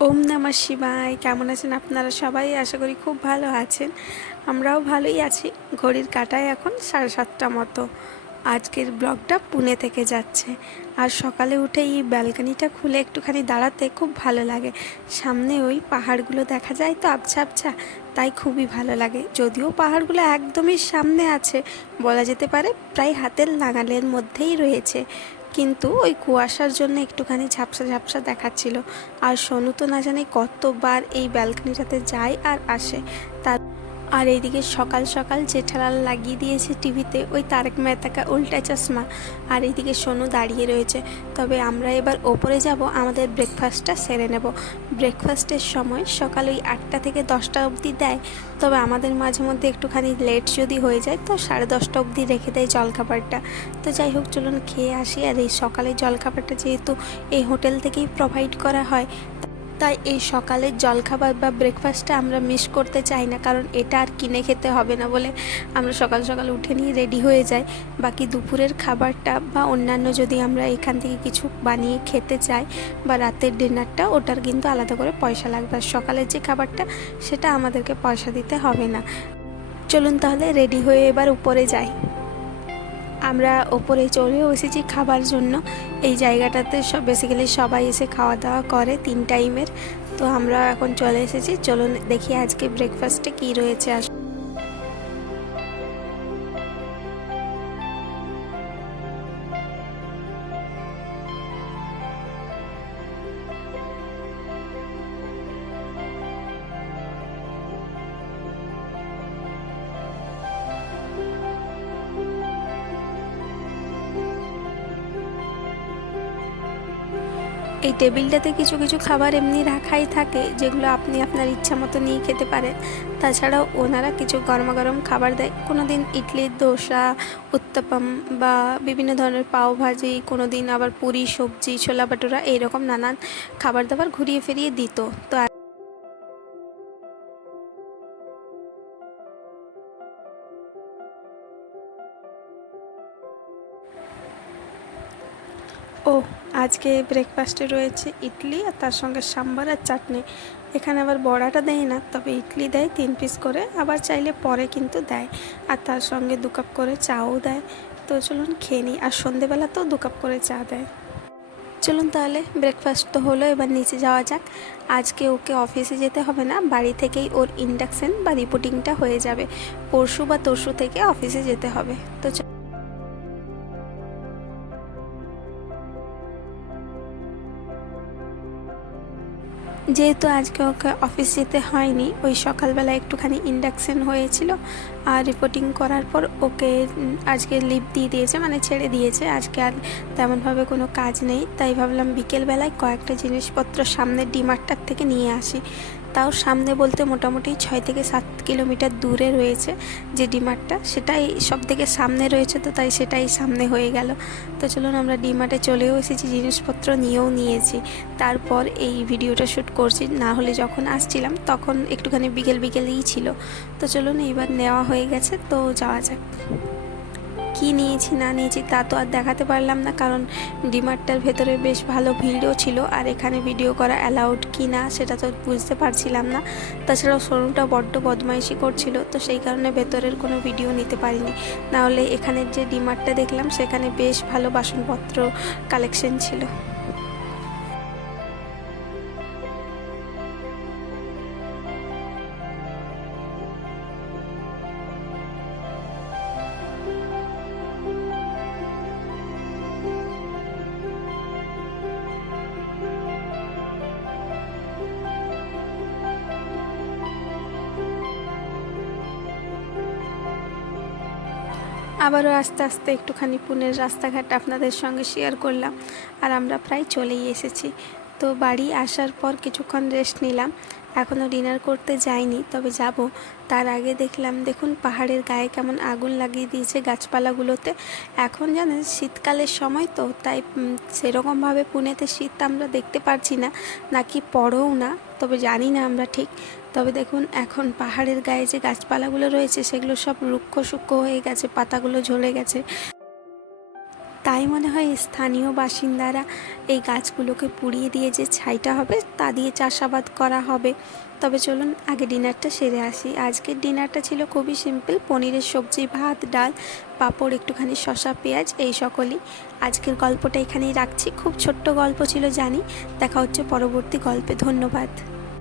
ওম নমঃ শিবায়। কেমন আছেন আপনারা সবাই? আশা করি খুব ভালো আছেন। আমরাও ভালোই আছি। ঘড়ির কাঁটায় এখন 7:30 মতো। আজকের ব্লগটা পুনে থেকে যাচ্ছে। আর সকালে উঠে এই ব্যালকনিটা খুলে একটুখানি দাঁড়াতে খুব ভালো লাগে। সামনে ওই পাহাড়গুলো দেখা যায় তো আবছা আবছা, তাই খুবই ভালো লাগে। যদিও পাহাড়গুলো একদমই সামনে আছে, বলা যেতে পারে প্রায় হাতের নাগালের মধ্যেই রয়েছে, কিন্তু ওই কুয়াশার জন্য একটুখানি ঝাপসা ঝাপসা দেখাচ্ছিল। আর সোনু তো না জানি কতবার এই ব্যালকনিটাতে যায় আর আসে। তার আর এইদিকে সকাল সকাল জেঠালাল লাগিয়ে দিয়েছে টিভিতে ওই তারক মেহতা কা উল্টা চশমা। আর এইদিকে সোনু দাঁড়িয়ে রয়েছে। তবে আমরা এবার ওপরে যাব, আমাদের ব্রেকফাস্টটা সেরে নেব। ব্রেকফাস্টের সময় সকাল ওই 8টা থেকে 10টা অবধি দেয়। তবে আমাদের মাঝে মধ্যে একটুখানি লেট যদি হয়ে যায় তো 10:30 অবধি রেখে দেয় জলখাবারটা। তো যাই হোক, চলুন খেয়ে আসি। আর এই সকালের জলখাবারটা যেহেতু এই হোটেল থেকেই প্রোভাইড করা হয়, তাই এই সকালের জলখাবার বা ব্রেকফাস্টটা আমরা মিস করতে চাই না, কারণ এটা আর কিনে খেতে হবে না বলে আমরা সকাল সকাল উঠে নিয়ে রেডি হয়ে যাই। বাকি দুপুরের খাবারটা বা অন্যান্য যদি আমরা এখান থেকে কিছু বানিয়ে খেতে চাই বা রাতের ডিনারটা, ওটার কিন্তু আলাদা করে পয়সা লাগবে। আর সকালের যে খাবারটা সেটা আমাদেরকে পয়সা দিতে হবে না। চলুন তাহলে রেডি হয়ে এবার উপরে যাই। আমরা ওপরে চলেও এসেছি খাবার জন্য। এই জায়গাটাতে বেসিক্যালি সবাই এসে খাওয়া দাওয়া করে 3 টাইমের। তো আমরা এখন চলে এসেছি। চলুন দেখি আজকে ব্রেকফাস্টে কী রয়েছে। এই টেবিলটাতে কিছু কিছু খাবার এমনি রাখাই থাকে, যেগুলো আপনি আপনার ইচ্ছা মতো নিয়ে খেতে পারেন। তাছাড়াও ওনারা কিছু গরমাগরম খাবার দেয়। কোনো দিন ইডলি, দোসা, উত্তপম বা বিভিন্ন ধরনের পাও ভাজি, কোনো দিন আবার পুরি, সবজি, ছোলা ভাটুরা, এইরকম নানান খাবার দাবার ঘুরিয়ে ফিরিয়ে দিত। তো ও, আজকে ব্রেকফাস্টে রয়েছে ইডলি আর তার সঙ্গে সাম্বার আর চাটনি। এখানে আবার বড়াটা দেয় না, তবে ইডলি দেয় 3 পিস করে, আবার চাইলে পরে কিন্তু দেয়। আর তার সঙ্গে 2 কাপ করে চাও দেয়। তো চলুন খেয়ে নিই। আর সন্ধেবেলাতেও 2 কাপ করে চা দেয়। চলুন তাহলে, ব্রেকফাস্ট তো হলো, এবার নিচে যাওয়া যাক। আজকে ওকে অফিসে যেতে হবে না, বাড়ি থেকেই ওর ইন্ডাকশন বা রিপোর্টিংটা হয়ে যাবে। পরশু বা তরশু থেকে অফিসে যেতে হবে। তো যেহেতু আজকে ওকে অফিস যেতে হয়নি, ওই সকালবেলা একটুখানি ইন্ডাকশন হয়েছিল আর রিপোর্টিং করার পর ওকে আজকে লিভ দিয়ে দিয়েছে, মানে ছেড়ে দিয়েছে। আজকে আর তেমনভাবে কোনো কাজ নেই, তাই ভাবলাম বিকেলবেলায় কয়েকটা জিনিসপত্র সামনের ডিমার্টটার থেকে নিয়ে আসি। তাও সামনে বলতে মোটামুটি 6 থেকে 7 কিলোমিটার দূরে রয়েছে যে ডিমার্টটা, সেটাই সব থেকে সামনে রয়েছে, তো তাই সেটাই সামনে হয়ে গেল। তো চলুন, আমরা ডিমার্টে চলেও এসেছি, জিনিসপত্র নিয়েও নিয়েছি। তারপর এই ভিডিওটা শ্যুট করছি, না হলে যখন আসছিলাম তখন একটুখানি বিকেল বিকেলই ছিল। তো চলুন, এইবার নেওয়া হয়ে গেছে, তো যাওয়া যাক। কী নিয়েছি না নিয়েছি তা তো আর দেখাতে পারলাম না, কারণ ডিমার্টটার ভেতরে বেশ ভালো ভিড়ও ছিল, আর এখানে ভিডিও করা অ্যালাউড কি না সেটা তো বুঝতে পারছিলাম না। তাছাড়াও সোনুটা বড্ড বদমাইশি করছিল, তো সেই কারণে ভেতরের কোনো ভিডিও নিতে পারিনি। নাহলে এখানের যে ডিমার্টটা দেখলাম সেখানে বেশ ভালো বাসনপত্র কালেকশন ছিল। আবারও আস্তে আস্তে একটুখানি পুনের রাস্তাঘাট আপনাদের সঙ্গে শেয়ার করলাম। আর আমরা প্রায় চলেই এসেছি। তো বাড়ি আসার পর কিছুক্ষণ রেস্ট নিলাম। এখনও ডিনার করতে যাইনি, তবে যাব। তার আগে দেখুন পাহাড়ের গায়ে কেমন আগুন লাগিয়ে দিয়েছে গাছপালাগুলোতে। এখন জানেন শীতকালের সময়, তো তাই সেরকমভাবে পুনেতে শীত আমরা দেখতে পারছি না, নাকি পড়েও না, তবে জানি না আমরা ঠিক। তবে দেখুন এখন পাহাড়ের গায়ে যে গাছপালাগুলো রয়েছে সেগুলো সব রুক্ষ শুষ্ক হয়ে গেছে, পাতাগুলো ঝরে গেছে। তাই মনে হয় স্থানীয় বাসিন্দারা এই গাছগুলোকে পুড়িয়ে দিয়ে যে ছাইটা হবে তা দিয়ে চাষাবাদ করা হবে। তবে চলুন আগে ডিনারটা সেরে আসি। আজকের ডিনারটা ছিল খুবই সিম্পল, পনিরের সবজি, ভাত, ডাল, পাঁপড়, একটুখানি শসা, পেঁয়াজ, এই সকলই। আজকের গল্পটা এখানেই রাখছি। খুব ছোট্ট গল্প ছিল জানি। দেখা হচ্ছে পরবর্তী গল্পে। ধন্যবাদ।